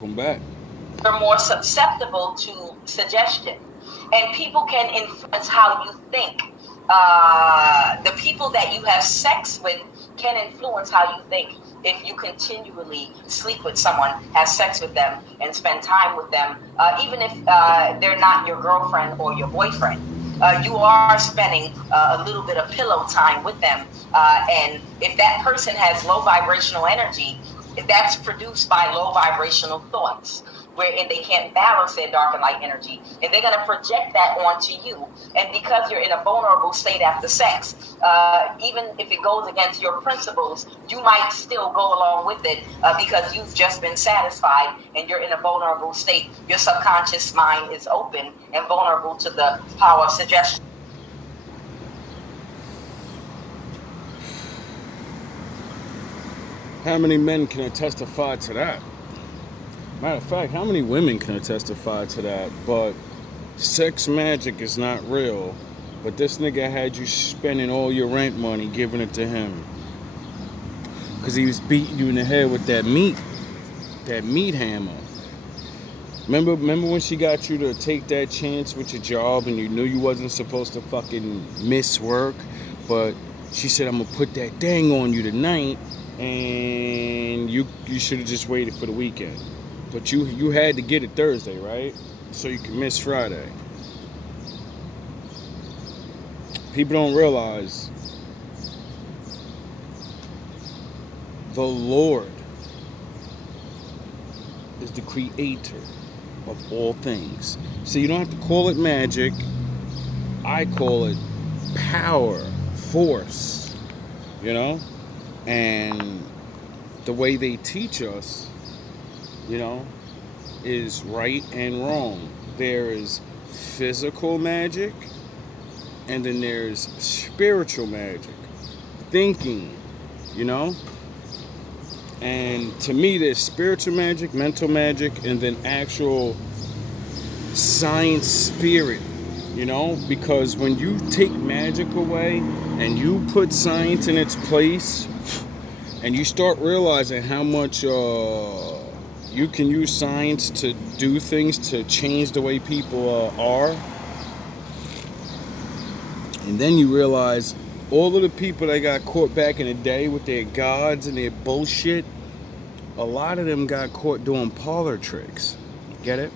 Come back. You're more susceptible to suggestion, and people can influence how you think. The people that you have sex with can influence how you think. If you continually sleep with someone, have sex with them, and spend time with them, even if they're not your girlfriend or your boyfriend, you are spending a little bit of pillow time with them. And if that person has low vibrational energy, that's produced by low vibrational thoughts, wherein they can't balance their dark and light energy, and they're going to project that onto you. And because you're in a vulnerable state after sex, even if it goes against your principles, you might still go along with it because you've just been satisfied and you're in a vulnerable state. Your subconscious mind is open and vulnerable to the power of suggestion. How many men can testify to that? Matter of fact, how many women can testify to that? But sex magic is not real. But this nigga had you spending all your rent money giving it to him. Because he was beating you in the head with that meat hammer. Remember when she got you to take that chance with your job and you knew you wasn't supposed to fucking miss work, but she said, I'm gonna put that thing on you tonight, and you should have just waited for the weekend. But you had to get it Thursday, right? So you can miss Friday. People don't realize the Lord is the creator of all things. So you don't have to call it magic. I call it power, force, you know? And the way they teach us, is right and wrong. There is physical magic, and then there's spiritual magic, thinking, And to me, there's spiritual magic, mental magic, and then actual science spirit, Because when you take magic away and you put science in its place, and you start realizing how much you can use science to do things to change the way people are, and then you realize all of the people that got caught back in the day with their gods and their bullshit, a lot of them got caught doing parlor tricks. Get it?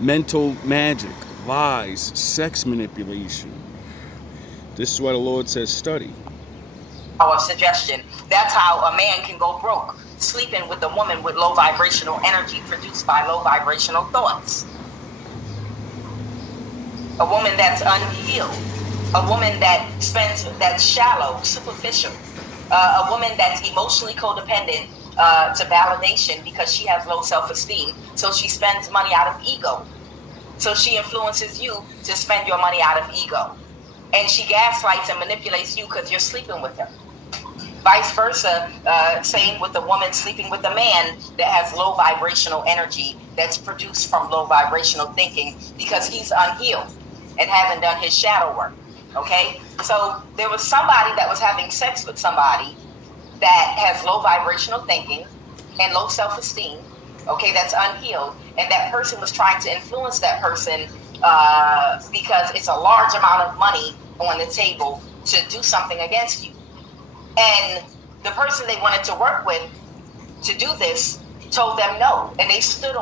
Mental magic, lies, sex manipulation. This is why the Lord says study. Power of suggestion. That's how a man can go broke, sleeping with a woman with low vibrational energy produced by low vibrational thoughts. A woman that's unhealed, a woman that's shallow, superficial, a woman that's emotionally codependent to validation because she has low self-esteem, so she spends money out of ego. So she influences you to spend your money out of ego, and she gaslights and manipulates you because you're sleeping with her. Vice versa, same with a woman sleeping with a man that has low vibrational energy that's produced from low vibrational thinking because he's unhealed and hasn't done his shadow work. Okay? So there was somebody that was having sex with somebody that has low vibrational thinking and low self-esteem, okay, that's unhealed, and that person was trying to influence that person because it's a large amount of money on the table to do something against you. And the person they wanted to work with to do this told them no, and they stood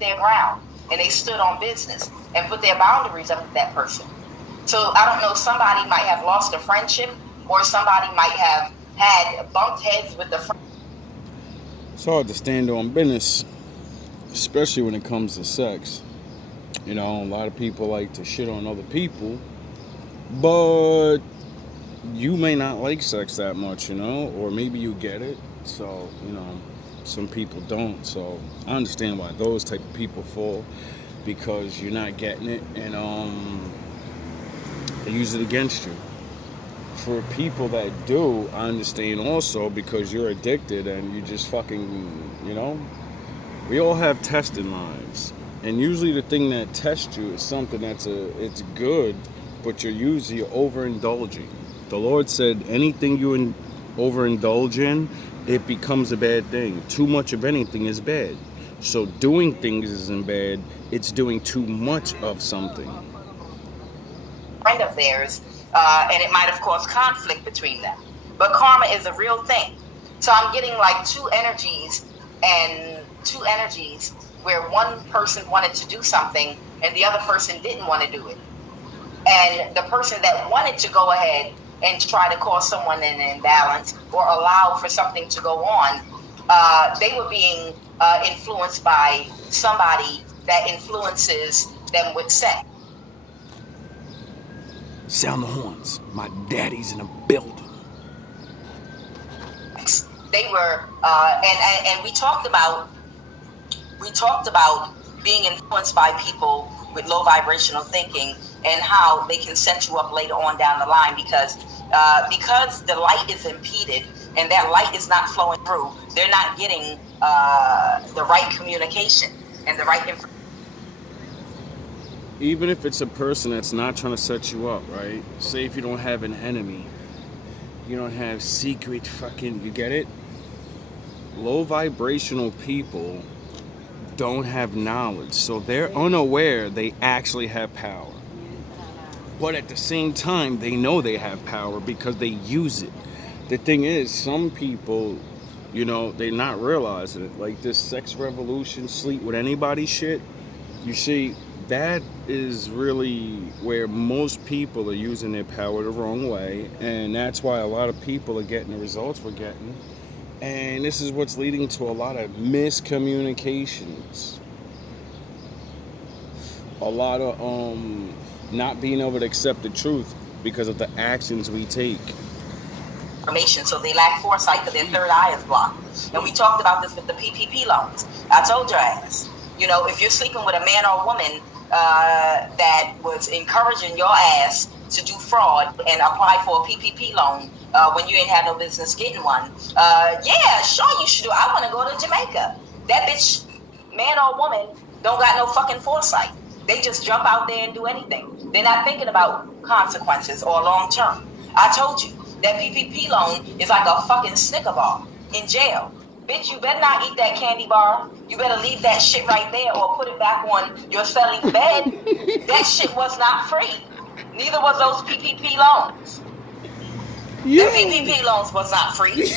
their ground, and they stood on business and put their boundaries up with that person. So I don't know, somebody might have lost a friendship, or somebody might have had bumped heads with the friend. It's hard to stand on business, especially when it comes to sex. A lot of people like to shit on other people, but you may not like sex that much, or maybe you get it. So, some people don't. So I understand why those type of people fall, because you're not getting it, and they use it against you. For people that do, I understand also, because you're addicted and you just fucking, we all have testing lives. And usually the thing that tests you is something it's good, but you're usually overindulging. The Lord said anything you overindulge in, it becomes a bad thing. Too much of anything is bad. So doing things isn't bad. It's doing too much of something. Friend of theirs, and it might have caused conflict between them. But karma is a real thing. So I'm getting like two energies where one person wanted to do something and the other person didn't want to do it. And the person that wanted to go ahead and try to cause someone an imbalance or allow for something to go on, they were being influenced by somebody that influences them with sex. Sound the horns. My daddy's in a building. They were, and we talked about being influenced by people with low vibrational thinking and how they can set you up later on down the line because the light is impeded and that light is not flowing through. They're not getting the right communication and the right information. Even if it's a person that's not trying to set you up, right? Say if you don't have an enemy, you don't have secret fucking, you get it? Low vibrational people don't have knowledge, so they're unaware they actually have power. But at the same time, they know they have power because they use it. The thing is, some people, you know, they're not realizing it. Like this sex revolution, sleep with anybody shit, you see, that is really where most people are using their power the wrong way. And that's why a lot of people are getting the results we're getting. And this is what's leading to a lot of miscommunications. A lot of not being able to accept the truth because of the actions we take. So they lack foresight because their third eye is blocked. And we talked about this with the PPP loans. I told your ass, you know, if you're sleeping with a man or a woman that was encouraging your ass to do fraud and apply for a PPP loan when you ain't had no business getting one, yeah, sure you should do. I want to go to Jamaica. That bitch, man or woman, don't got no fucking foresight. They just jump out there and do anything. They're not thinking about consequences or long term. I told you, that PPP loan is like a fucking Snicker bar in jail. Bitch, you better not eat that candy bar. You better leave that shit right there or put it back on your celly's bed. That shit was not free. Neither was those PPP loans. Yeah. The PPP loans was not free.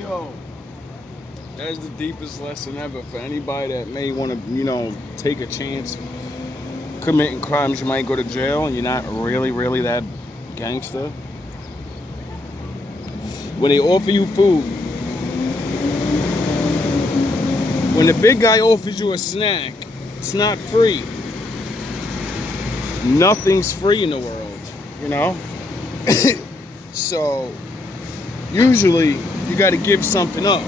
Yo, that's the deepest lesson ever for anybody that may want to, you know, take a chance committing crimes. You might go to jail and you're not really that gangster. When they offer you food, when the big guy offers you a snack, it's not free. Nothing's free in the world, you know? So usually you got to give something up.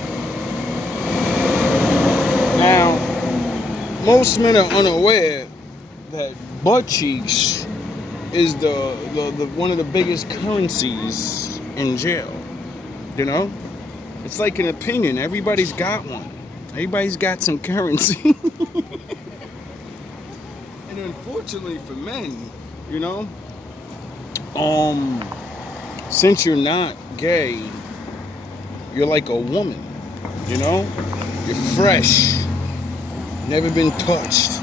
Now, most men are unaware that butt cheeks is the one of the biggest currencies in jail. You know, it's like an opinion. Everybody's got one. Everybody's got some currency. And unfortunately for men, you know, since you're not gay, you're like a woman. You know, you're fresh, never been touched.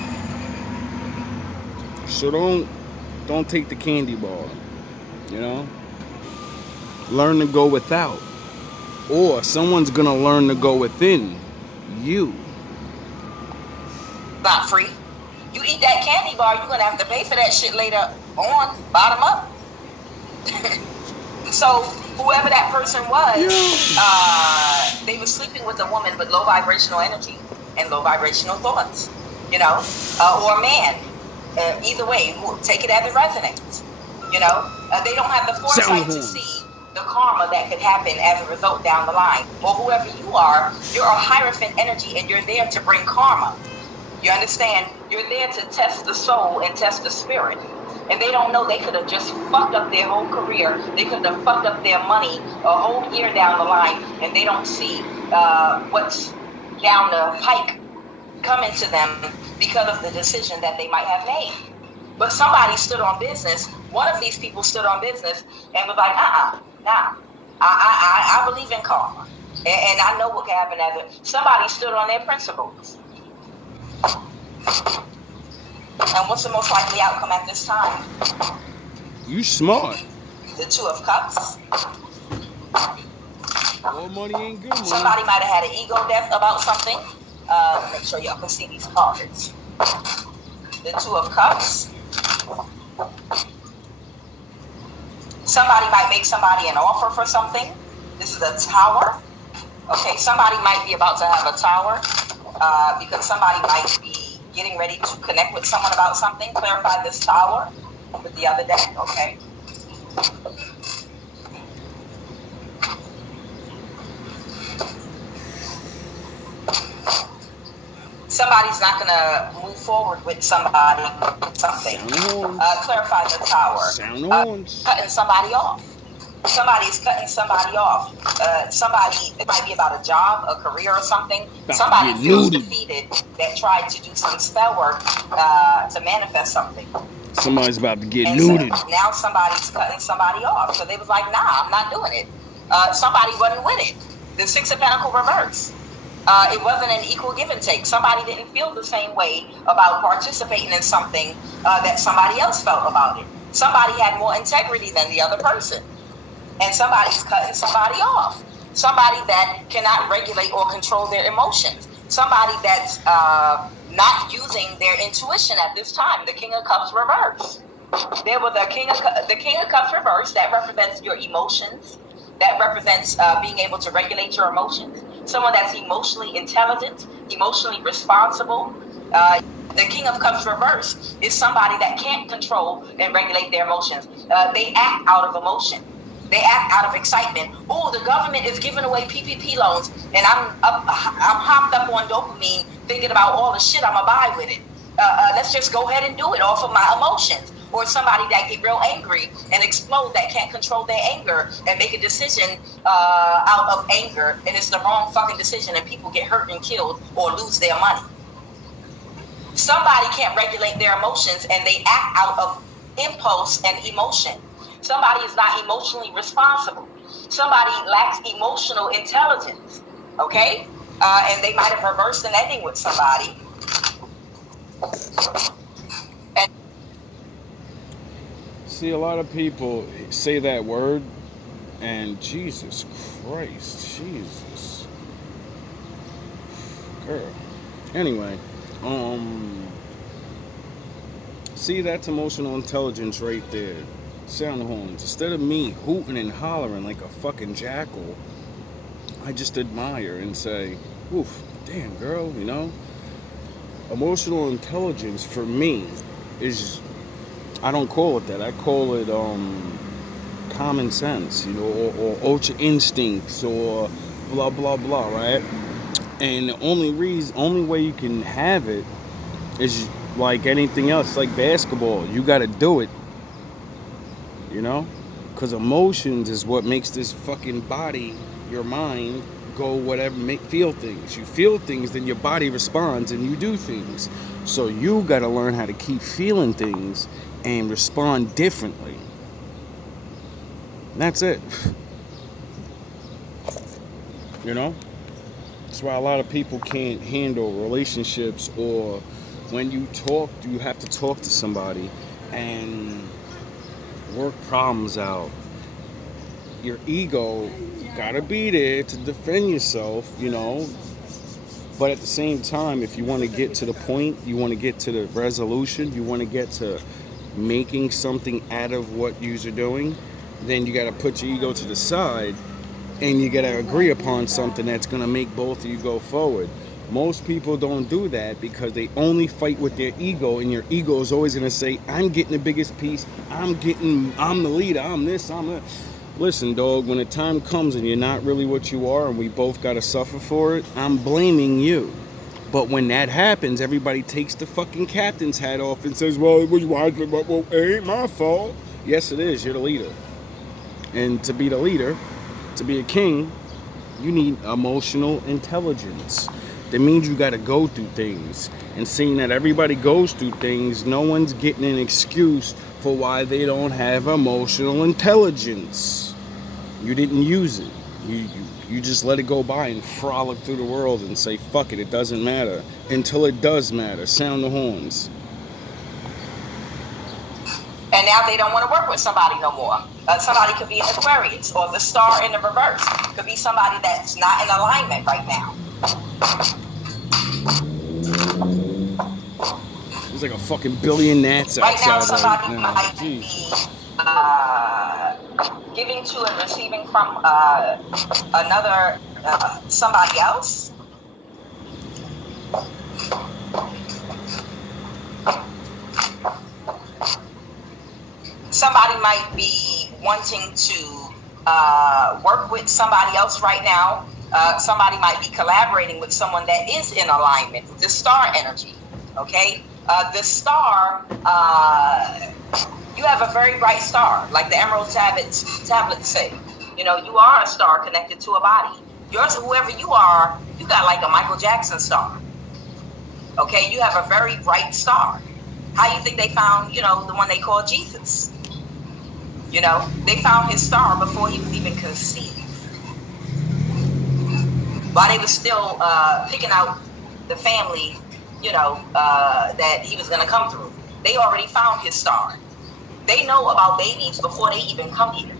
So don't take the candy bar, you know? Learn to go without. Or someone's gonna learn to go within you. Not free. You eat that candy bar, you're gonna have to pay for that shit later on, bottom up. So whoever that person was, they were sleeping with a woman with low vibrational energy and low vibrational thoughts, you know, or a man. Either way, take it as it resonates. You know, they don't have the foresight to see the karma that could happen as a result down the line. Or whoever you are, you're a Hierophant energy and you're there to bring karma. You understand? You're there to test the soul and test the spirit. And they don't know they could have just fucked up their whole career. They could have fucked up their money a whole year down the line, and they don't see what's down the pike coming to them because of the decision that they might have made. But somebody stood on business One of these people stood on business and was like, nah, I believe in karma. And I know what can happen as somebody stood on their principles. And what's the most likely outcome at this time? You smart. The Two of Cups. All money ain't good money. Somebody might have had an ego death about something. Make sure y'all can see these cards. The Two of Cups. Somebody might make somebody an offer for something. This is a Tower. Okay, somebody might be about to have a tower because somebody might be getting ready to connect with someone about something. Clarify this Tower with the other deck, okay? Somebody's not going to move forward with somebody, something. Clarify the Tower. Cutting somebody off. Somebody's cutting somebody off. Somebody, it might be about a job, a career, or something. Somebody feels defeated that tried to do some spell work to manifest something. Somebody's about to get neutered. So now somebody's cutting somebody off. So they was like, nah, I'm not doing it. Somebody wasn't with it. The Six of Pentacles reverse. It wasn't an equal give and take. Somebody didn't feel the same way about participating in something that somebody else felt about it. Somebody had more integrity than the other person. And somebody's cutting somebody off. Somebody that cannot regulate or control their emotions. Somebody that's not using their intuition at this time. The King of Cups reverse. There was the King of Cups reverse that represents your emotions. That represents being able to regulate your emotions. Someone that's emotionally intelligent, emotionally responsible. The King of Cups reverse is somebody that can't control and regulate their emotions. They act out of emotion. They act out of excitement. Oh, the government is giving away PPP loans, and I'm hopped up on dopamine, thinking about all the shit I'm gonna buy with it. Let's just go ahead and do it off of my emotions. Or somebody that get real angry and explode, that can't control their anger and make a decision out of anger, and it's the wrong fucking decision, and people get hurt and killed or lose their money. Somebody can't regulate their emotions and they act out of impulse and emotion. Somebody is not emotionally responsible. Somebody lacks emotional intelligence, okay? And they might have reversed an ending with somebody. And see, a lot of people say that word, and Jesus Christ, Jesus. Girl. Anyway, see, that's emotional intelligence right there. Sound horns. Instead of me hooting and hollering like a fucking jackal, I just admire and say, oof, damn girl, you know? Emotional intelligence for me is, I don't call it that. I call it common sense, you know, or ultra instincts, or blah blah blah, right? And the only way you can have it is like anything else, like basketball. You got to do it. You know, because emotions is what makes this fucking body, your mind, go whatever, feel things. You feel things, then your body responds and you do things. So you got to learn how to keep feeling things and respond differently. That's it. You know, that's why a lot of people can't handle relationships, or when you talk, you have to talk to somebody and work problems out. Your ego gotta be there to defend yourself, you know. But at the same time, if you want to get to the point, you want to get to the resolution, you want to get to making something out of what you're doing, then you gotta put your ego to the side and you gotta agree upon something that's gonna make both of you go forward. Most people don't do that because they only fight with their ego, and your ego is always going to say, I'm getting the biggest piece, I'm the leader, I'm this, I'm that. Listen, dog, when the time comes and you're not really what you are and we both got to suffer for it, I'm blaming you. But when that happens, everybody takes the fucking captain's hat off and says, well, it ain't my fault. Yes, it is. You're the leader. And to be the leader, to be a king, you need emotional intelligence. That means you got to go through things. And seeing that everybody goes through things, no one's getting an excuse for why they don't have emotional intelligence. You didn't use it. You just let it go by and frolic through the world and say, fuck it, it doesn't matter. Until it does matter. Sound the horns. And now they don't want to work with somebody no more. Somebody could be an Aquarius, or the star in the reverse. Could be somebody that's not in alignment right now. There's like a fucking billion gnats Right now, outside somebody right now. might be giving to and receiving from another somebody else. Somebody might be wanting to work with somebody else right now. Somebody might be collaborating with someone that is in alignment with the star energy. Okay, the star. You have a very bright star, like the emerald tablets say. You know, you are a star connected to a body. Yours, whoever you are, you got like a Michael Jackson star. Okay, you have a very bright star. How do you think they found, the one they call Jesus? They found his star before he was even conceived. While they were still picking out the family, that he was going to come through. They already found his star. They know about babies before they even come here.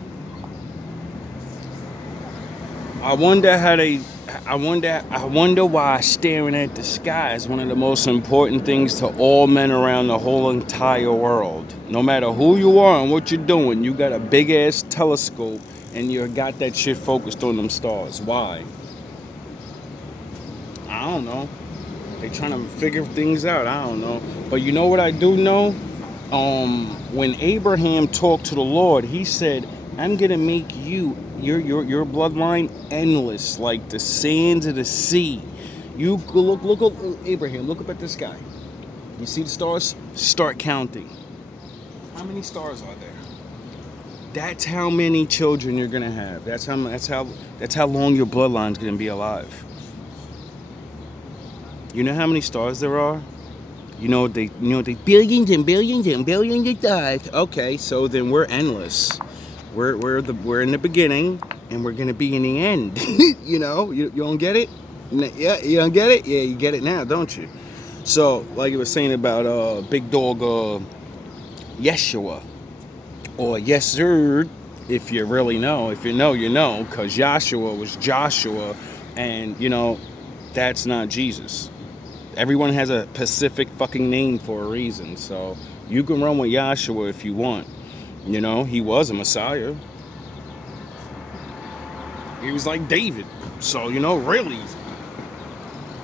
I wonder why staring at the sky is one of the most important things to all men around the whole entire world. No matter who you are and what you're doing, you got a big ass telescope and you got that shit focused on them stars. Why? I don't know. They trying to figure things out. I don't know. But you know what I do know? When Abraham talked to the Lord, he said, I'm gonna make you your bloodline endless, like the sands of the sea. You look up, Abraham, look up at the sky. You see the stars? Start counting. How many stars are there? That's how many children you're gonna have. That's how long your bloodline's gonna be alive. You know how many stars there are? They billions and billions and billions of stars. Okay, so then we're endless. We're in the beginning and we're gonna be in the end. You don't get it? Yeah, you don't get it? Yeah, you get it now, don't you? So, like you were saying about big dog Yeshua, or yes sir, if you really know. If you know, you know, because Joshua was Joshua, and that's not Jesus. Everyone has a specific fucking name for a reason, so you can run with Joshua if you want. He was a Messiah. He was like David. So, really,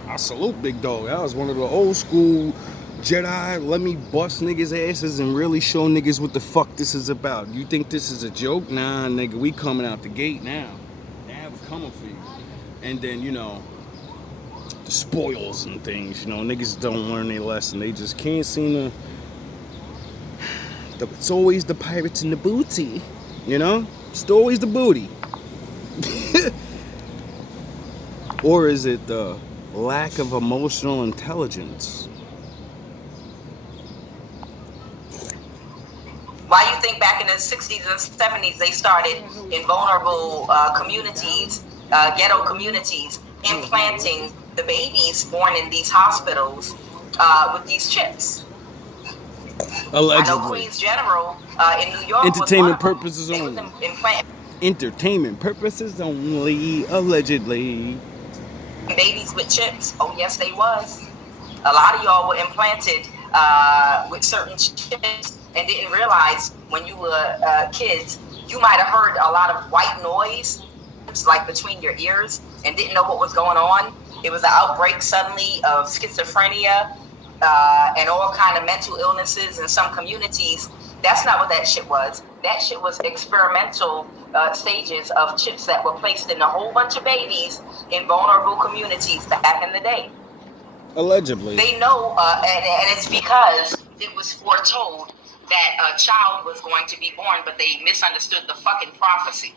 I salute Big Dog. That was one of the old school Jedi, let me bust niggas' asses and really show niggas what the fuck this is about. You think this is a joke? Nah, nigga, we coming out the gate now. Now we're coming for you. And then, the spoils and things, niggas don't learn their lesson. They just can't seem to... It's always the pirates and the booty, It's always the booty. Or is it the lack of emotional intelligence? Why you think back in the 60s and 70s they started in vulnerable communities, ghetto communities, implanting the babies born in these hospitals with these chips? Allegedly. I know Queens General in New York. Entertainment purposes only. Implant Entertainment purposes only. Allegedly. babies with chips. Oh yes, they was. A lot of y'all were implanted with certain chips and didn't realize when you were kids. You might have heard a lot of white noise, like between your ears, and didn't know what was going on. It was an outbreak suddenly of schizophrenia and all kind of mental illnesses in some communities. That's not what that shit was. That shit was experimental stages of chips that were placed in a whole bunch of babies in vulnerable communities back in the day. Allegedly. They know, and it's because it was foretold that a child was going to be born, but they misunderstood the fucking prophecy.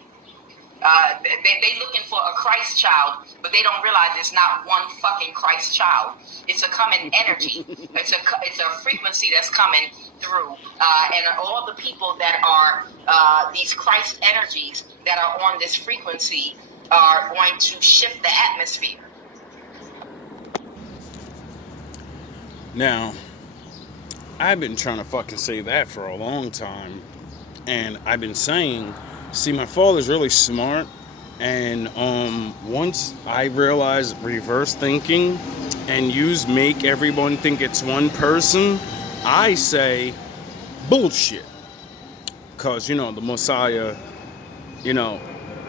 They looking for a Christ child, but they don't realize it's not one fucking Christ child. It's a coming energy. It's a frequency that's coming through, and all the people that are these Christ energies that are on this frequency are going to shift the atmosphere. Now, I've been trying to fucking say that for a long time. And I've been saying, see, my father's really smart. And once I realized reverse thinking and make everyone think it's one person, I say bullshit. Because, the Messiah,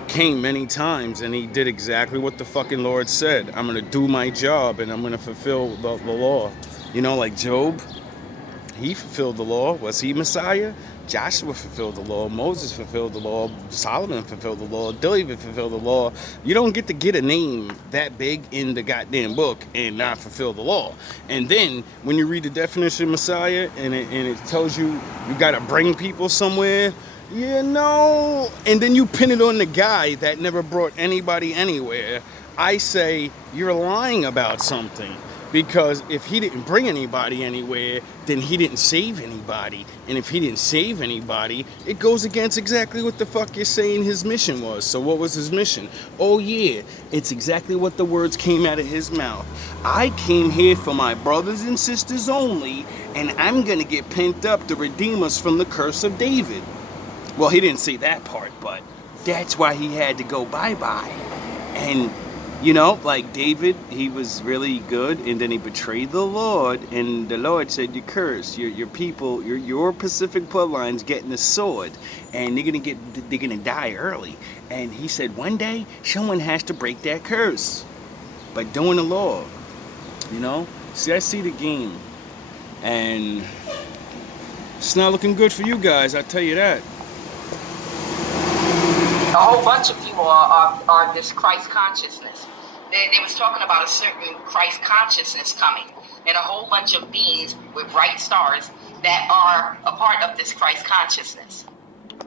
came many times and he did exactly what the fucking Lord said. I'm going to do my job and I'm going to fulfill the law. Like Job, he fulfilled the law. Was he Messiah? Joshua fulfilled the law. Moses fulfilled the law. Solomon fulfilled the law. David fulfilled the law. You don't get to get a name that big in the goddamn book and not fulfill the law. And then when you read the definition of Messiah and it tells you got to bring people somewhere, and then you pin it on the guy that never brought anybody anywhere, I say you're lying about something. Because if he didn't bring anybody anywhere, then he didn't save anybody. And if he didn't save anybody, it goes against exactly what the fuck you're saying his mission was. So what was his mission? Oh yeah, it's exactly what the words came out of his mouth. I came here for my brothers and sisters only, and I'm going to get pent up to redeem us from the curse of David. Well, he didn't say that part, but that's why he had to go bye-bye. And like David, he was really good, and then he betrayed the Lord, and the Lord said, "You curse your people, your Pacific bloodline's getting the sword, and they're gonna die early." And he said, one day someone has to break that curse by doing the law. See, I see the game, and it's not looking good for you guys. I tell you that. A whole bunch of people are this Christ consciousness. They was talking about a certain Christ consciousness coming, and a whole bunch of beings with bright stars that are a part of this Christ consciousness.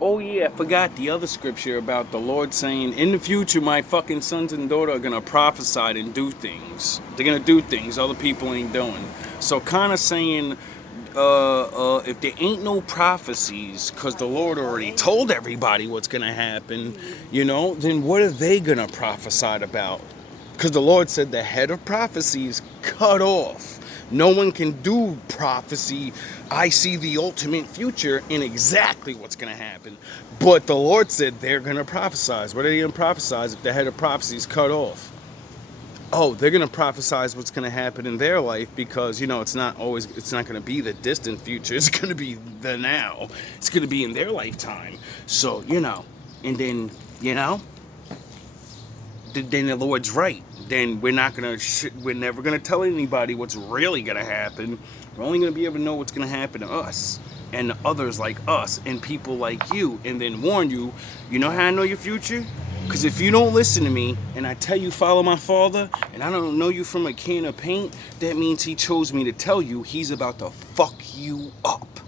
Oh yeah, I forgot the other scripture about the Lord saying, in the future my fucking sons and daughter are gonna prophesy and do things. They're gonna do things other people ain't doing. So kind of saying, if there ain't no prophecies, because the Lord already told everybody what's gonna happen, then what are they gonna prophesy about? Because the Lord said the head of prophecy is cut off. No one can do prophecy. I see the ultimate future in exactly what's going to happen. But the Lord said they're going to prophesy. What are they going to prophesy if the head of prophecy is cut off? Oh, they're going to prophesy what's going to happen in their life because, it's not going to be the distant future. It's going to be the now. It's going to be in their lifetime. So, and then, then the Lord's right. Then we're never gonna tell anybody what's really gonna happen. We're only gonna be able to know what's gonna happen to us and others like us and people like you, and then warn you. You know how I know your future? Because if you don't listen to me and I tell you follow my father, and I don't know you from a can of paint, that means he chose me to tell you he's about to fuck you up.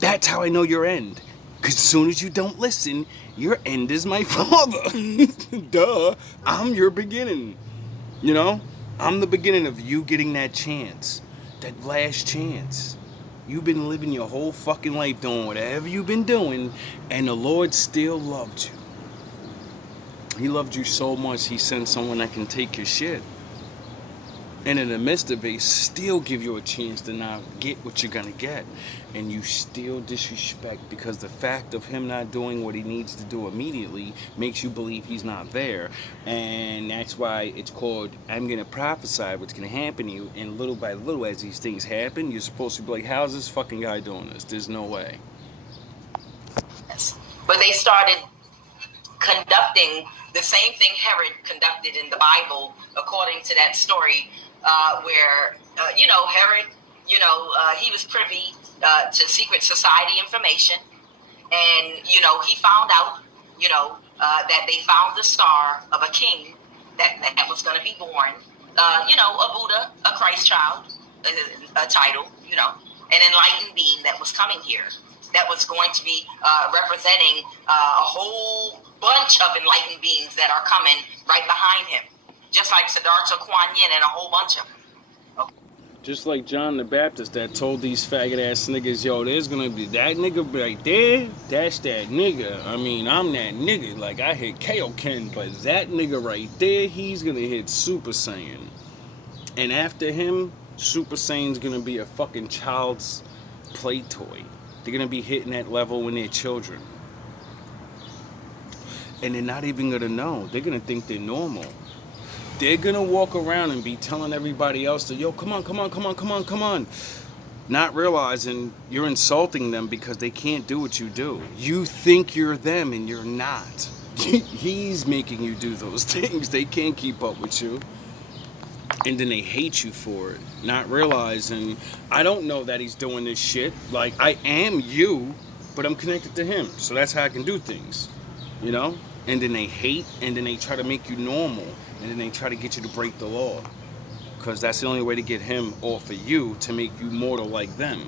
That's how I know your end. Because as soon as you don't listen, your end is my father. Duh. I'm your beginning. I'm the beginning of you getting that chance. That last chance. You've been living your whole fucking life doing whatever you've been doing, and the Lord still loved you. He loved you so much, he sent someone that can take your shit. And in the midst of it, he still give you a chance to not get what you're gonna get. And you still disrespect because the fact of him not doing what he needs to do immediately makes you believe he's not there. And that's why it's called, I'm gonna prophesy what's gonna happen to you. And little by little, as these things happen, you're supposed to be like, how's this fucking guy doing this? There's no way. But they started conducting the same thing Herod conducted in the Bible, according to that story, where, Herod, he was privy to secret society information. And, he found out, that they found the star of a king that was going to be born, a Buddha, a Christ child, a title, an enlightened being that was coming here, that was going to be representing a whole bunch of enlightened beings that are coming right behind him, just like Siddhartha, Kuan Yin, and a whole bunch of them. Okay. Just like John the Baptist that told these faggot ass niggas, yo, there's gonna be that nigga right there. That's that nigga. I mean, I'm that nigga. Like, I hit Kaioken, but that nigga right there, he's gonna hit Super Saiyan. And after him, Super Saiyan's gonna be a fucking child's play toy. They're gonna be hitting that level when they're children. And they're not even gonna know. They're gonna think they're normal. They're gonna walk around and be telling everybody else that, yo, come on. Not realizing you're insulting them because they can't do what you do. You think you're them and you're not. He's making you do those things. They can't keep up with you. And then they hate you for it. Not realizing, I don't know that he's doing this shit. Like, I am you, but I'm connected to him. So that's how I can do things. You know? And then they hate, and then they try to make you normal. And then they try to get you to break the law. Because that's the only way to get him off of you, to make you mortal like them.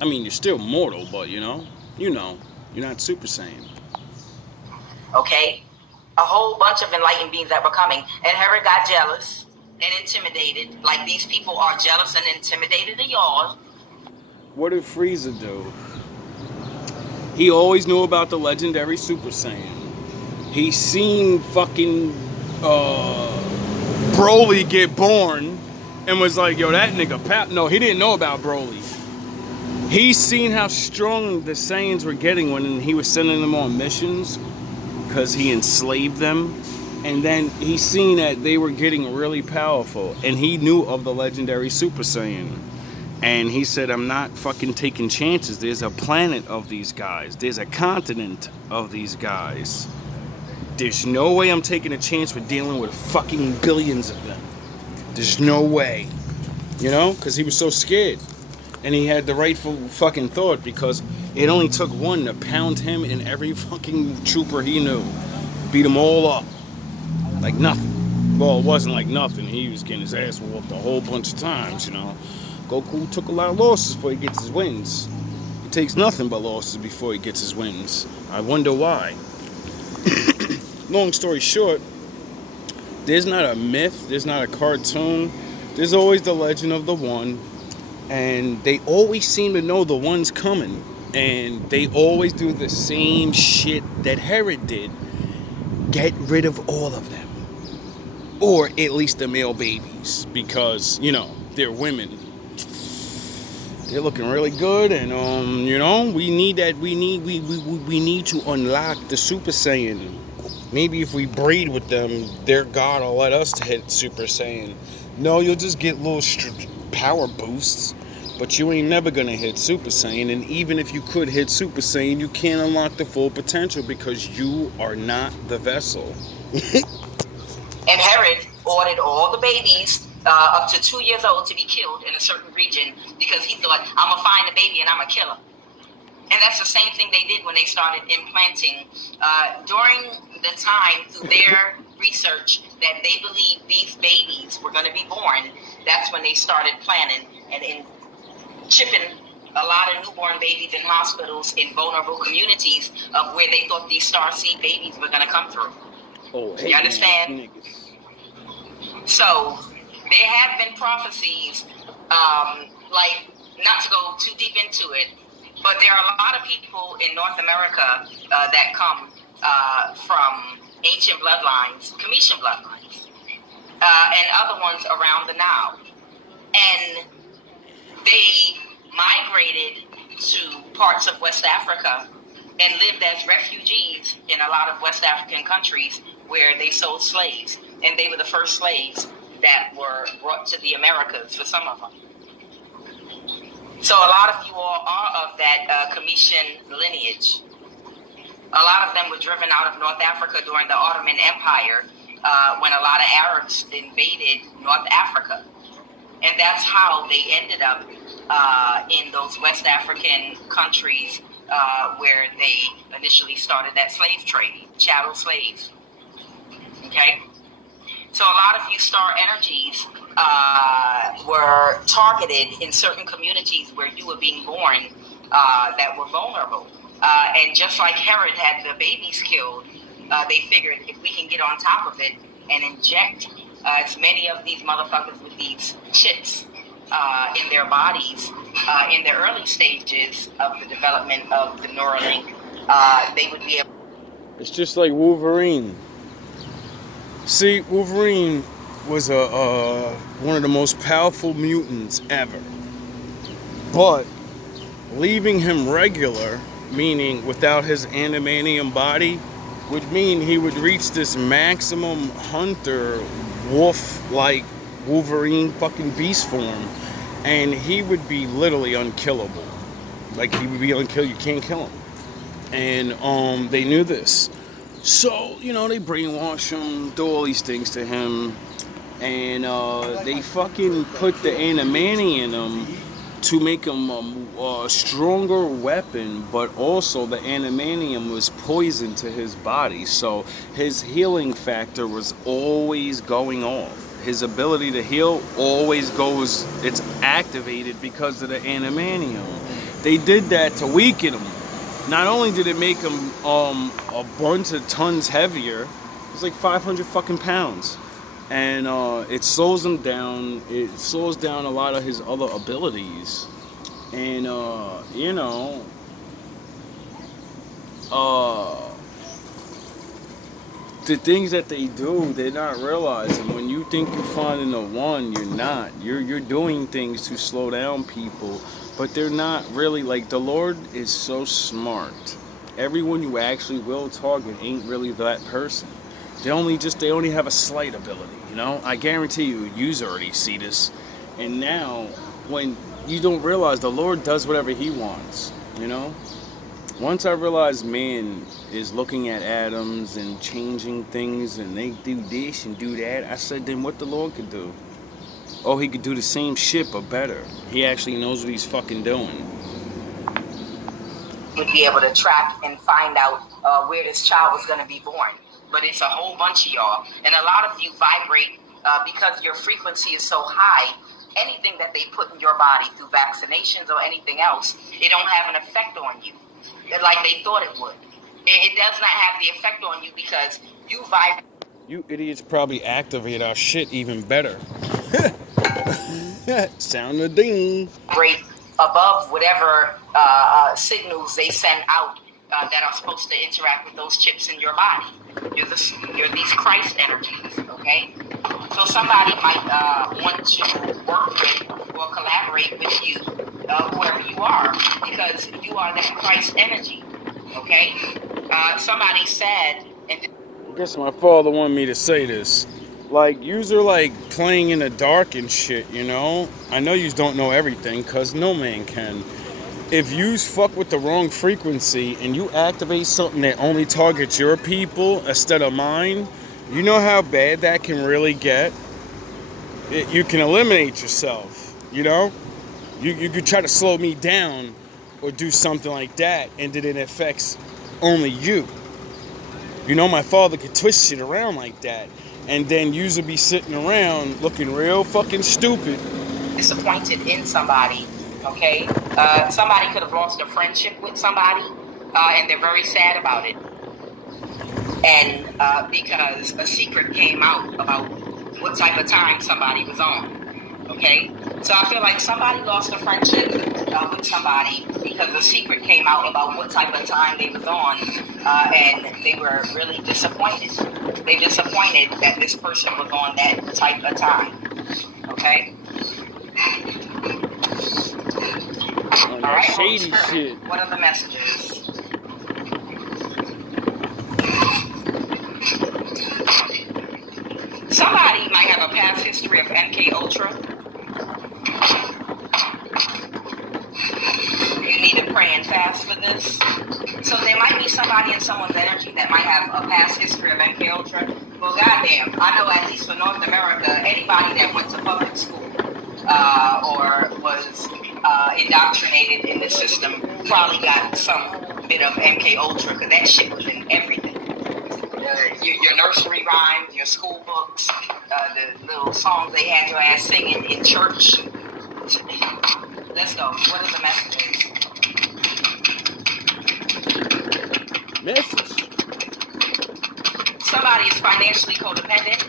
I mean, you're still mortal, but you know, you're not Super Saiyan. Okay? A whole bunch of enlightened beings that were coming. And Herod got jealous and intimidated. Like these people are jealous and intimidated of y'all. What did Frieza do? He always knew about the legendary Super Saiyan. He seen fucking Broly get born and was like, yo, that nigga No, he didn't know about Broly. He seen how strong the Saiyans were getting when he was sending them on missions because he enslaved them. And then he seen that they were getting really powerful. And he knew of the legendary Super Saiyan. And he said, I'm not fucking taking chances. There's a planet of these guys. There's a continent of these guys. There's no way I'm taking a chance with dealing with fucking billions of them. There's no way. You know? Because he was so scared. And he had the rightful fucking thought, because it only took one to pound him and every fucking trooper he knew. Beat them all up. Like nothing. Well, it wasn't like nothing. He was getting his ass whooped a whole bunch of times, you know. Goku took a lot of losses before he gets his wins. He takes nothing but losses before he gets his wins. I wonder why. Long story short, there's not a myth, there's not a cartoon, there's always the legend of the one, and they always seem to know the one's coming, and they always do the same shit that Herod did. Get rid of all of them, or at least the male babies, because, you know, they're women. They're looking really good, and you know, we need to unlock the Super Saiyan. Maybe if we breed with them, their God will let us hit Super Saiyan. No, you'll just get little power boosts, but you ain't never gonna hit Super Saiyan. And even if you could hit Super Saiyan, you can't unlock the full potential because you are not the vessel. And Herod ordered all the babies up to 2 years old to be killed in a certain region because he thought, I'm gonna find the baby and I'm gonna kill him. And that's the same thing they did when they started implanting. During the time, through their research, that they believed these babies were going to be born, that's when they started planning and chipping a lot of newborn babies in hospitals in vulnerable communities of where they thought these starseed babies were going to come through. Oh, hey, you understand? So there have been prophecies, like, not to go too deep into it, but there are a lot of people in North America that come from ancient bloodlines, Cometian bloodlines, and other ones around the Nile. And they migrated to parts of West Africa and lived as refugees in a lot of West African countries where they sold slaves. And they were the first slaves that were brought to the Americas for some of them. So a lot of you all are of that Cometian lineage. A lot of them were driven out of North Africa during the Ottoman Empire when a lot of Arabs invaded North Africa. And that's how they ended up in those West African countries where they initially started that slave trade, chattel slaves. Okay? So a lot of you star energies were targeted in certain communities where you were being born that were vulnerable. And just like Herod had the babies killed, they figured if we can get on top of it and inject as many of these motherfuckers with these chips in their bodies in the early stages of the development of the Neuralink, they would be able. It's just like Wolverine. See, Wolverine was one of the most powerful mutants ever. But leaving him regular, meaning without his animanium body, would mean he would reach this maximum hunter wolf-like Wolverine fucking beast form, and he would be literally unkillable. Like, he would be unkillable. You can't kill him. And they knew this. So, they brainwash him, do all these things to him, and they fucking put the animani in him to make him a stronger weapon, but also the animanium was poison to his body, so his healing factor was always going off. His ability to heal always goes, it's activated because of the animanium. They did that to weaken him. Not only did it make him a bunch of tons heavier, it was like 500 fucking pounds. And it slows him down. It slows down a lot of his other abilities. And, the things that they do, they're not realizing. When you think you're finding the one, you're not. You're doing things to slow down people, but they're not really. Like, the Lord is so smart. Everyone you actually will target ain't really that person. They only have a slight ability, I guarantee you already see this. And now, when you don't realize the Lord does whatever he wants, Once I realized man is looking at atoms and changing things, and they do this and do that, I said, then what the Lord could do? Oh, he could do the same shit, but better. He actually knows what he's fucking doing. Would be able to track and find out where this child was going to be born. But it's a whole bunch of y'all. And a lot of you vibrate because your frequency is so high. Anything that they put in your body through vaccinations or anything else, it don't have an effect on you like they thought it would. It does not have the effect on you because you vibrate. You idiots probably activate our shit even better. Sound a ding. Vibrate above whatever signals they send out that are supposed to interact with those chips in your body. You're these Christ energies, okay? So somebody might want to work with or collaborate with you, whoever you are, because you are that Christ energy, okay? Somebody said, and I guess my father wanted me to say this. Like, yous are like playing in the dark and shit, I know yous don't know everything, cause no man can. If yous fuck with the wrong frequency and you activate something that only targets your people instead of mine, you know how bad that can really get? You can eliminate yourself, You could try to slow me down or do something like that, and then it affects only you. My father could twist shit around like that, and then yous will be sitting around looking real fucking stupid. Disappointed in somebody, okay? Somebody could have lost a friendship with somebody, and they're very sad about it. And because a secret came out about what type of time somebody was on, okay? So I feel like somebody lost a friendship with somebody because a secret came out about what type of time they was on, and they were really disappointed. They're disappointed that this person was on that type of time, okay? All right, shady shit. What are the messages? Somebody might have a past history of MK Ultra. You need to pray and fast for this. So there might be somebody in someone's energy that might have a past history of MK Ultra. Well, goddamn, I know at least for North America, anybody that went to public school or was indoctrinated in the system probably got some bit of MK Ultra, because that shit was in everything. Your nursery rhymes, your school books, the little songs they had your ass singing in church. Let's go. What are the messages? Message. Somebody is financially codependent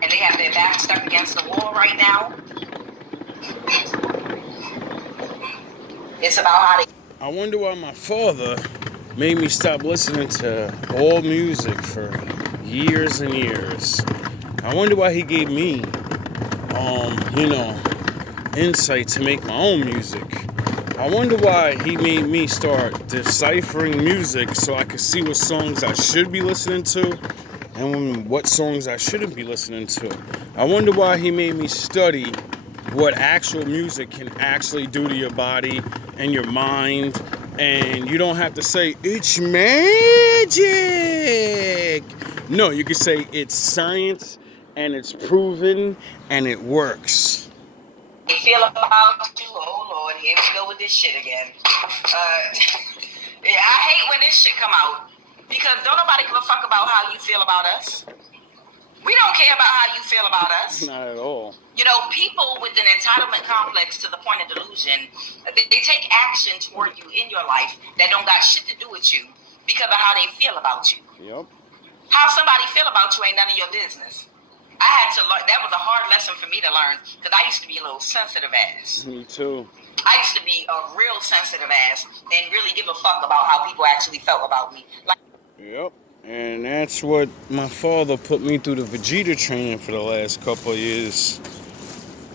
and they have their back stuck against the wall right now. It's about how they... I wonder why my father made me stop listening to all music for years and years. I wonder why he gave me, insight to make my own music. I wonder why he made me start deciphering music so I could see what songs I should be listening to and what songs I shouldn't be listening to. I wonder why he made me study what actual music can actually do to your body and your mind. And you don't have to say, it's magic. No, you can say it's science and it's proven and it works. They feel about you. Oh Lord, here we go with this shit again. Yeah, I hate when this shit come out because don't nobody give a fuck about how you feel about us. We don't care about how you feel about us. Not at all. You know, people with an entitlement complex to the point of delusion, they take action toward you in your life that don't got shit to do with you because of how they feel about you. Yep. How somebody feel about you ain't none of your business. I had to learn. That was a hard lesson for me to learn because I used to be a little sensitive ass. Me too. I used to be a real sensitive ass and really give a fuck about how people actually felt about me. Yep. And that's what my father put me through the Vegeta training for the last couple of years.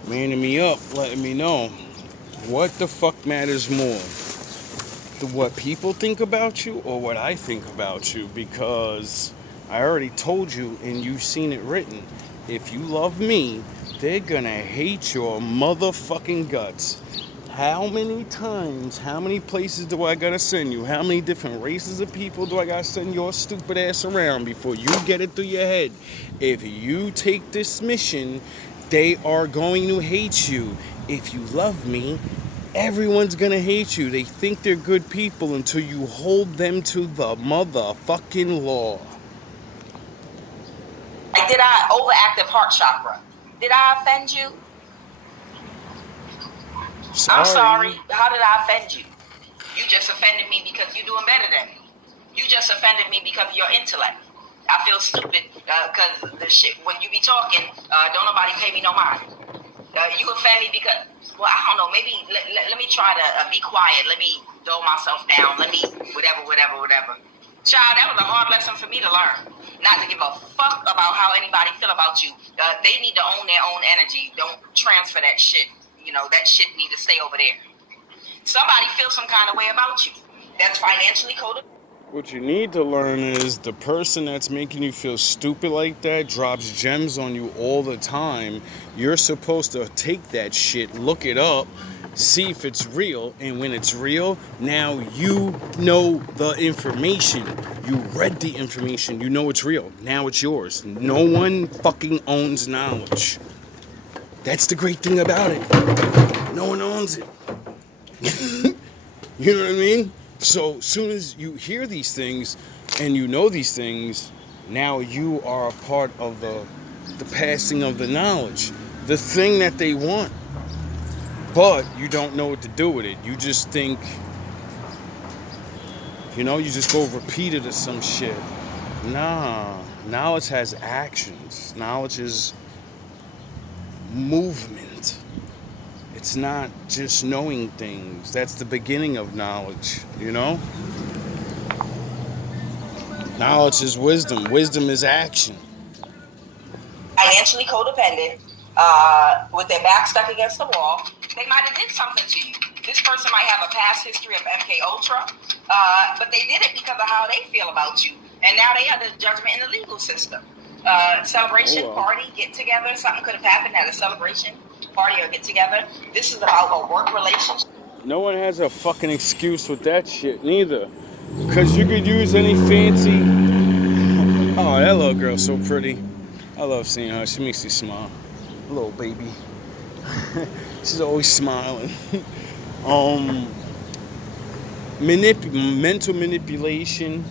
Manning me up, letting me know what the fuck matters more. What people think about you or what I think about you, because I already told you and you've seen it written. If you love me, they're gonna hate your motherfucking guts. How many times, how many places do I gotta send you? How many different races of people do I gotta send your stupid ass around before you get it through your head? If you take this mission, they are going to hate you. If you love me, everyone's gonna hate you. They think they're good people until you hold them to the motherfucking law. Did I overactive heart chakra? Did I offend you? Sorry. I'm sorry. How did I offend you? You just offended me because you're doing better than me. You just offended me because of your intellect. I feel stupid because the shit, when you be talking, don't nobody pay me no mind. You offend me because, well, I don't know, maybe let me try to be quiet. Let me dull myself down. Let me whatever. Child, that was a hard lesson for me to learn. Not to give a fuck about how anybody feel about you. They need to own their own energy. Don't transfer that shit. You know, that shit need to stay over there. Somebody feels some kind of way about you. That's financially coded. What you need to learn is the person that's making you feel stupid like that drops gems on you all the time. You're supposed to take that shit, look it up, see if it's real, and when it's real, now you know the information. You read the information, you know it's real. Now it's yours. No one fucking owns knowledge. That's the great thing about it. No one owns it. You know what I mean? So as soon as you hear these things and you know these things, now you are a part of the passing of the knowledge. The thing that they want. But you don't know what to do with it. You just think, you just go repeat it or some shit. Nah. Knowledge has actions. Knowledge is movement. It's not just knowing things. That's the beginning of knowledge, Knowledge is wisdom. Wisdom is action. Financially codependent, with their back stuck against the wall, they might have did something to you. This person might have a past history of MK Ultra, but they did it because of how they feel about you. And now they are the judgment in the legal system. Celebration, party, get together. Something could have happened at a celebration, party, or get together. This is about a work relationship. No one has a fucking excuse with that shit, neither. Because you could use any fancy... Oh, that little girl's so pretty. I love seeing her. She makes me smile. Little baby. She's always smiling. Mental manipulation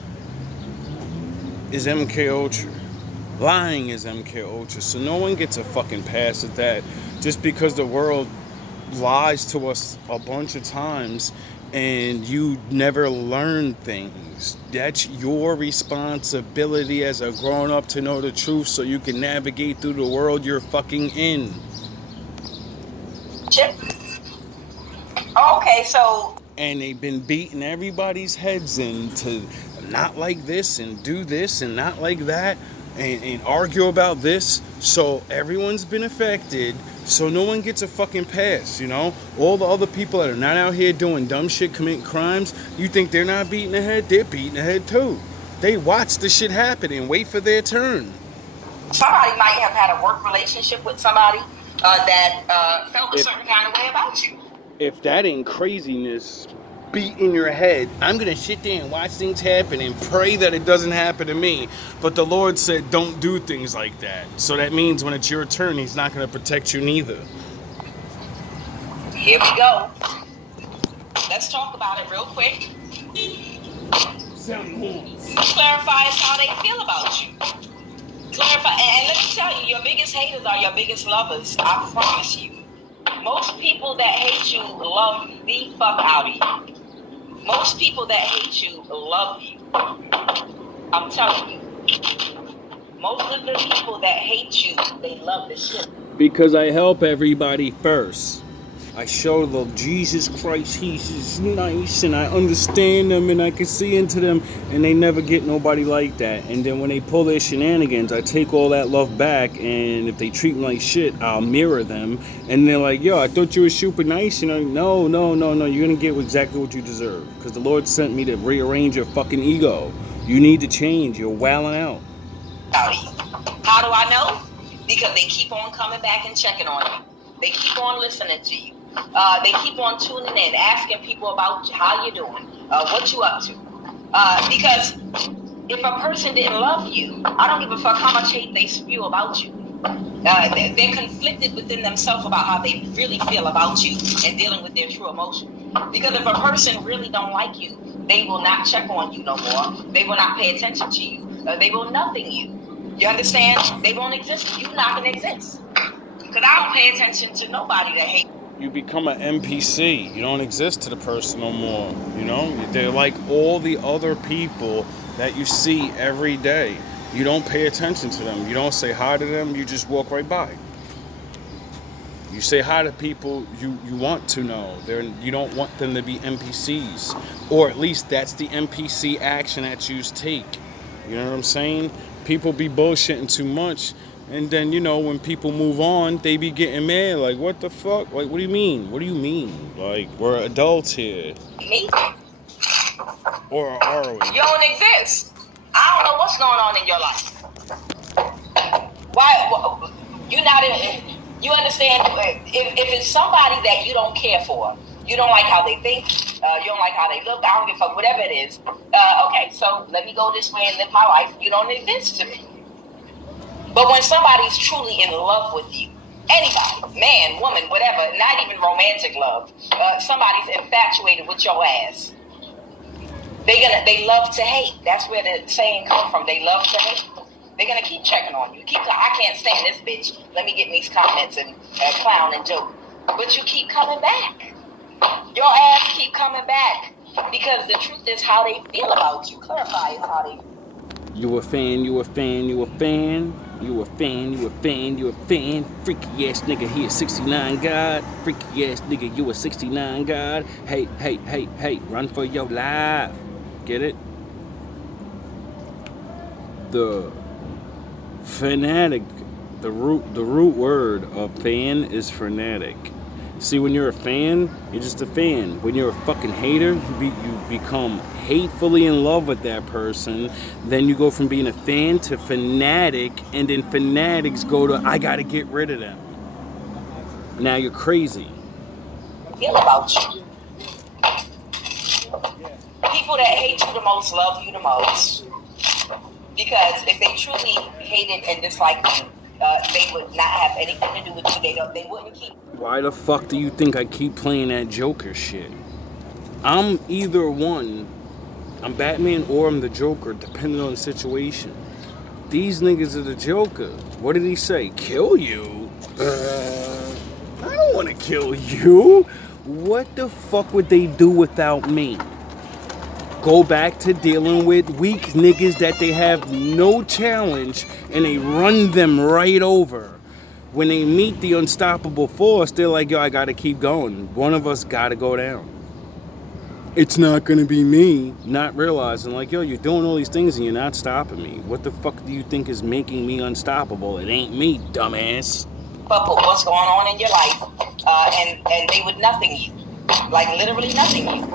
is MK Ultra. Lying is MK Ultra. So no one gets a fucking pass at that. Just because the world lies to us a bunch of times and you never learn things. That's your responsibility as a grown-up to know the truth so you can navigate through the world you're fucking in. Okay, so... And they've been beating everybody's heads in to not like this and do this and not like that and argue about this. So everyone's been affected. So no one gets a fucking pass, you know? All the other people that are not out here doing dumb shit, committing crimes, you think they're not beating the head? They're beating the head too. They watch the shit happen and wait for their turn. Somebody might have had a work relationship with somebody that felt a certain kind of way about you. If that ain't craziness beating your head, I'm gonna sit there and watch things happen and pray that it doesn't happen to me. But the Lord said don't do things like that. So that means when it's your turn, he's not gonna protect you neither. Here we go. Let's talk about it real quick. Clarify how they feel about you. Clarify, and let me tell you, your biggest haters are your biggest lovers. I promise you. Most people that hate you love the fuck out of you. Most people that hate you love you. I'm telling you. Most of the people that hate you, they love the shit. Because I help everybody first. I show the Jesus Christ, he's just nice, and I understand them, and I can see into them, and they never get nobody like that. And then when they pull their shenanigans, I take all that love back, and if they treat me like shit, I'll mirror them, and they're like, yo, I thought you were super nice, you know? No, you're gonna get exactly what you deserve, because the Lord sent me to rearrange your fucking ego. You need to change, you're wilding out. How do I know? Because they keep on coming back and checking on you. They keep on listening to you. They keep on tuning in, asking people about how you're doing, what you up to. Because if a person didn't love you, I don't give a fuck how much hate they spew about you. They're conflicted within themselves about how they really feel about you and dealing with their true emotion. Because if a person really don't like you, they will not check on you no more. They will not pay attention to you. They will nothing you. You understand? They won't exist. You're not going to exist. Because I don't pay attention to nobody that hates. You become an NPC. You don't exist to the person no more. You know, they're like all the other people that you see every day. You don't pay attention to them. You don't say hi to them. You just walk right by. You say hi to people you want to know. You don't want them to be NPCs, or at least that's the NPC action that you take. You know what I'm saying? People be bullshitting too much. And then, you know, when people move on, they be getting mad. Like, what the fuck? Like, what do you mean? What do you mean? Like, we're adults here. Me? Or are we? You don't exist. I don't know what's going on in your life. Why? You're not in... You understand? If it's somebody that you don't care for, you don't like how they think, you don't like how they look, I don't give a fuck, whatever it is. Okay, so let me go this way and live my life. You don't exist to me. But when somebody's truly in love with you, anybody, man, woman, whatever, not even romantic love, somebody's infatuated with your ass. They love to hate. That's where the saying comes from. They love to hate. They're gonna keep checking on you. I can't stand this bitch. Let me get these comments and clown and joke. But you keep coming back. Your ass keep coming back because the truth is how they feel about you. Clarify is how they. You a fan, you a fan, you a fan. You a fan, you a fan, you a fan. Freaky ass nigga, he a 69 God. Freaky ass nigga, you a 69 God. Hey, run for your life. Get it? The fanatic, the root word of fan is fanatic. See, when you're a fan, you're just a fan. When you're a fucking hater, you become hatefully in love with that person. Then you go from being a fan to fanatic, and then fanatics go to, I gotta get rid of them. Now you're crazy. Feel about you. People that hate you the most love you the most. Because if they truly hated and disliked you, they would not have anything to do with you. They wouldn't keep. Why the fuck do you think I keep playing that Joker shit? I'm either one. I'm Batman or I'm the Joker, depending on the situation. These niggas are the Joker. What did he say? Kill you? I don't want to kill you. what the fuck would they do without me? Go back to dealing with weak niggas that they have no challenge and they run them right over. When they meet the unstoppable force, they're like, yo, I gotta keep going. One of us gotta go down. It's not gonna be me. Not realizing, like, yo, you're doing all these things and you're not stopping me. What the fuck do you think is making me unstoppable? It ain't me, dumbass. But what's going on in your life, and they would nothing you, like literally nothing you.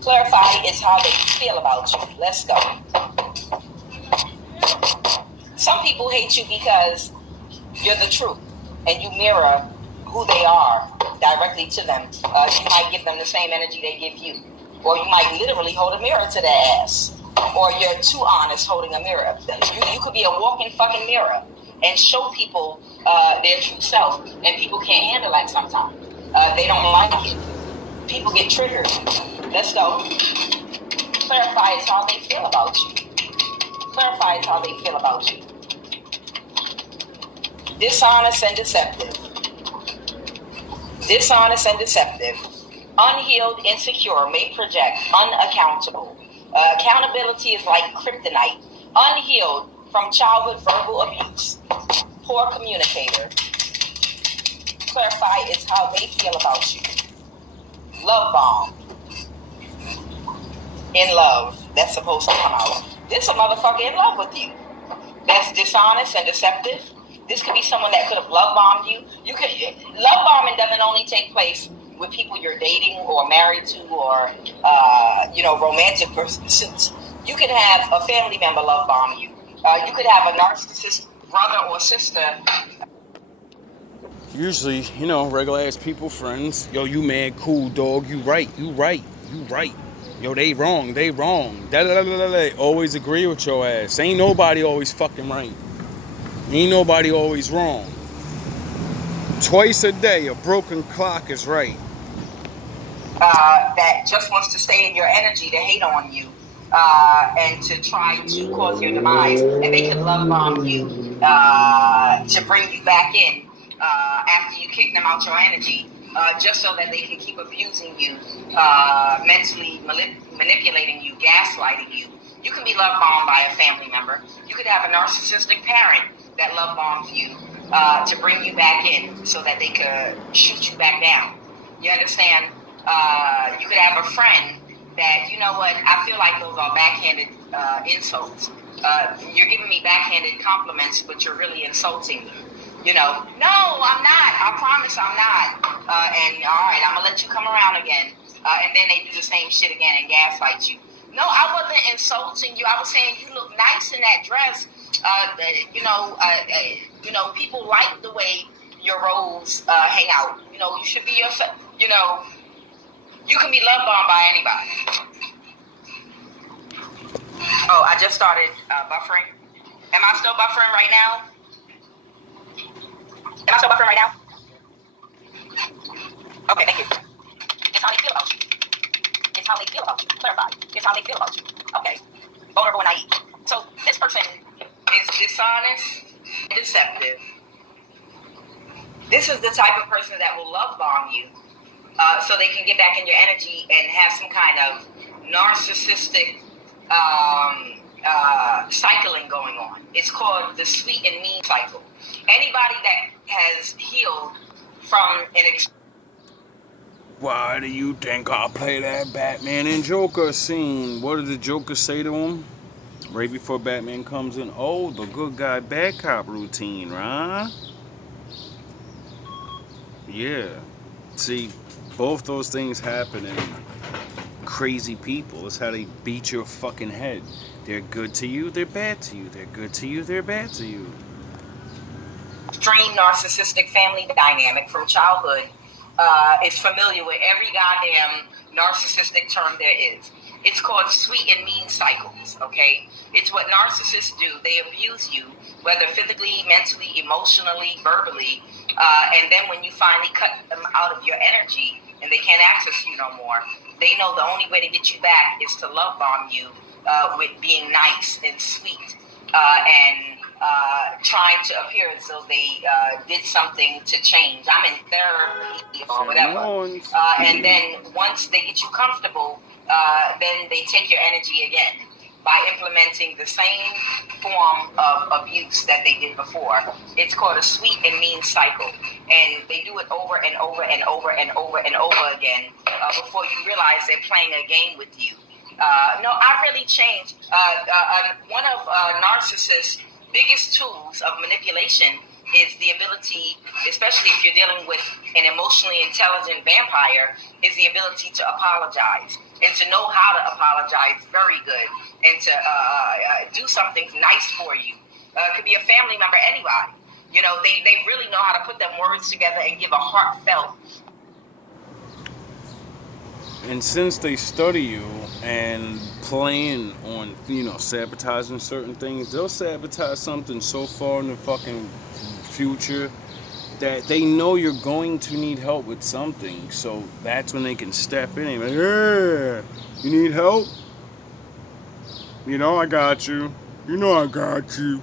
Clarify is how they feel about you. Let's go. Some people hate you because you're the truth, and you mirror who they are directly to them. You might give them the same energy they give you, or you might literally hold a mirror to their ass, or you're too honest holding a mirror. You could be a walking fucking mirror and show people their true self, and people can't handle that sometimes. They don't like it. People get triggered. Let's go. Clarify is how they feel about you. Clarify is how they feel about you. Dishonest and deceptive. Dishonest and deceptive. Unhealed, insecure, may project, unaccountable. Accountability is like kryptonite. Unhealed from childhood verbal abuse. Poor communicator. Clarify is how they feel about you. Love bomb. In love. That's supposed to come out. This a motherfucker in love with you. That's dishonest and deceptive. This could be someone that could have love bombed you. Love bombing doesn't only take place with people you're dating or married to, or romantic pursuits. You could have a family member love bomb you. You could have a narcissist brother or sister. Usually, regular ass people, friends. Yo, you mad, cool, dog. You right. Yo, they wrong. Da-da-da-da-da. Always agree with your ass. Ain't nobody always fucking right. Ain't nobody always wrong. Twice a day, a broken clock is right. That just wants to stay in your energy to hate on you and to try to cause your demise. And they could love bomb you to bring you back in after you kick them out your energy, just so that they can keep abusing you, mentally manipulating you, gaslighting you. You can be love bombed by a family member. You could have a narcissistic parent that love bombs you to bring you back in so that they could shoot you back down. You understand? You could have a friend that, you know what, I feel like those are backhanded insults. You're giving me backhanded compliments, but you're really insulting me. No, I'm not. I promise I'm not. And all right, I'm going to let you come around again. And then they do the same shit again and gaslight you. No, I wasn't insulting you. I was saying you look nice in that dress. People like the way your roles hang out. You should be yourself. You can be love bombed by anybody. Oh, I just started buffering. Am I still buffering right now? Okay, thank you. It's how they feel about you. Clarify. It's how they feel about you. Okay. Vulnerable and naive. So this person is dishonest and deceptive. This is the type of person that will love bomb you so they can get back in your energy and have some kind of narcissistic cycling going on. It's called the sweet and mean cycle. Anybody that has healed from an Why do you think I play that Batman and Joker scene? What did the Joker say to him? Right before Batman comes in, oh, the good guy, bad cop routine, right? Yeah. See, both those things happen in crazy people. It's how they beat your fucking head. They're good to you, they're bad to you. They're good to you, they're bad to you. extreme narcissistic family dynamic from childhood is familiar with every goddamn narcissistic term there is. It's called sweet and mean cycles, okay? It's what narcissists do. They abuse you, whether physically, mentally, emotionally, verbally, and then when you finally cut them out of your energy and they can't access you no more, they know the only way to get you back is to love bomb you with being nice and sweet. and trying to appear as though they did something to change. I'm in therapy or whatever. And then once they get you comfortable, then they take your energy again by implementing the same form of abuse that they did before. It's called a sweet and mean cycle. And they do it over and over and over and over and over again before you realize they're playing a game with you. No, I've really changed. One of narcissists' biggest tools of manipulation is the ability, especially if you're dealing with an emotionally intelligent vampire, is the ability to apologize and to know how to apologize very good and to do something nice for you. It could be a family member, anybody. You know, they really know how to put them words together and give a heartfelt. And since they study you and plan on, sabotaging certain things, they'll sabotage something so far in the fucking future that they know you're going to need help with something. So that's when they can step in and be like, yeah, you need help? I got you. I got you.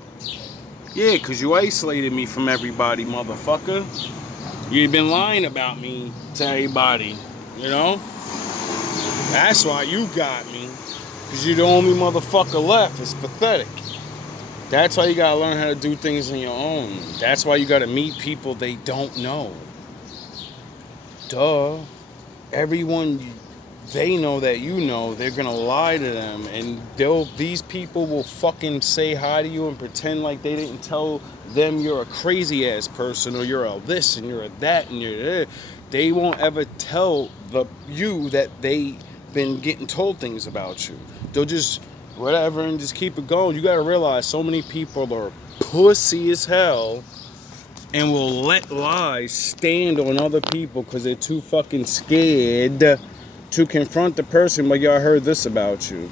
Yeah, because you isolated me from everybody, motherfucker. You've been lying about me to everybody, That's why you got me. Because you're the only motherfucker left. It's pathetic. That's why you gotta learn how to do things on your own. That's why you gotta meet people they don't know. Duh. Everyone they know that they're gonna lie to them, and these people will fucking say hi to you and pretend like they didn't tell them you're a crazy ass person, or you're a this and you're a that and you're there. They won't ever tell you that they been getting told things about you. They'll just whatever and just keep it going. You gotta realize so many people are pussy as hell and will let lies stand on other people because they're too fucking scared to confront the person. Like, y'all heard this about you.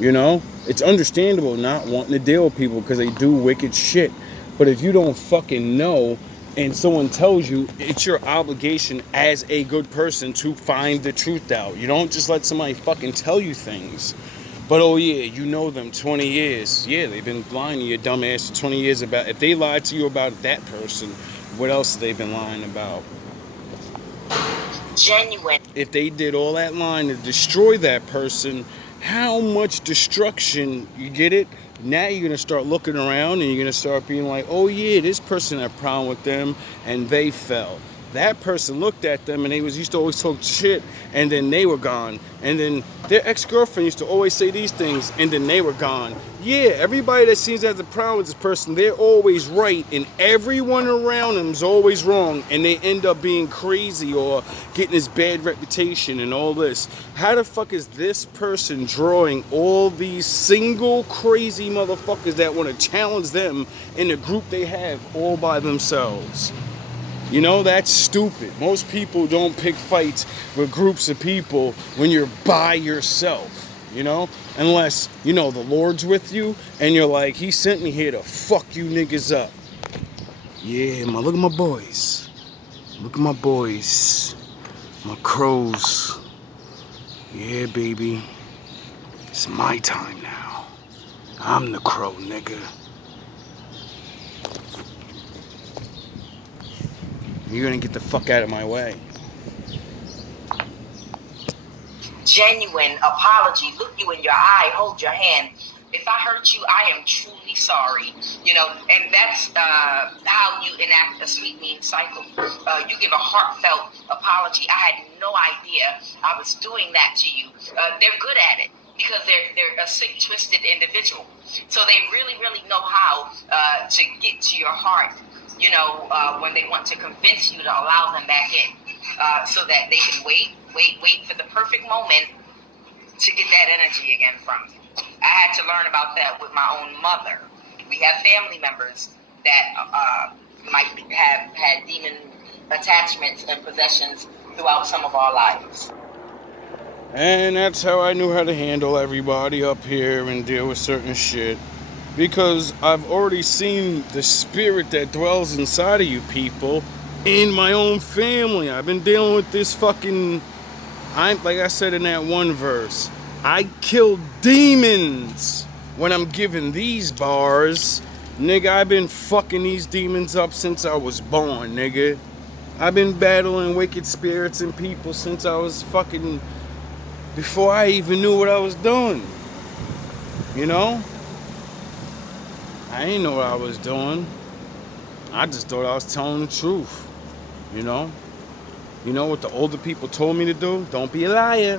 It's understandable not wanting to deal with people because they do wicked shit. But if you don't fucking know and someone tells you, it's your obligation as a good person to find the truth out. You don't just let somebody fucking tell you things. But oh yeah, you know them 20 years. Yeah, they've been lying to your dumb ass for 20 years about. If they lied to you about that person, what else have they been lying about? Genuine. If they did all that lying to destroy that person, how much destruction, you get it? Now you're going to start looking around and you're going to start being like, oh yeah, this person had a problem with them and they fell. That person looked at them and they used to always talk shit, and then they were gone. And then their ex-girlfriend used to always say these things, and then they were gone. Yeah, everybody that seems to have the problem with this person, they're always right, and everyone around them is always wrong, and they end up being crazy or getting this bad reputation and all this. How the fuck is this person drawing all these single crazy motherfuckers that want to challenge them in the group they have all by themselves? That's stupid. Most people don't pick fights with groups of people when you're by yourself, unless, the Lord's with you and you're like, he sent me here to fuck you niggas up. Yeah, look at my boys. Look at my boys. My crows. Yeah, baby. It's my time now. I'm the crow, nigga. You're gonna get the fuck out of my way. Genuine apology. Look you in your eye. Hold your hand. If I hurt you, I am truly sorry. And that's how you enact a sweet mean cycle. You give a heartfelt apology. I had no idea I was doing that to you. They're good at it because they're a sick, twisted individual. So they really, really know how to get to your heart. When they want to convince you to allow them back in, so that they can wait for the perfect moment to get that energy again from you. I had to learn about that with my own mother. We have family members that might have had demon attachments and possessions throughout some of our lives. And that's how I knew how to handle everybody up here and deal with certain shit. Because I've already seen the spirit that dwells inside of you people in my own family. I've been dealing with this fucking... like I said in that one verse, I killed demons when I'm giving these bars, nigga, I've been fucking these demons up since I was born, nigga. I've been battling wicked spirits and people since I was fucking, before I even knew what I was doing. You know? I didn't know what I was doing. I just thought I was telling the truth. You know? You know what the older people told me to do? Don't be a liar.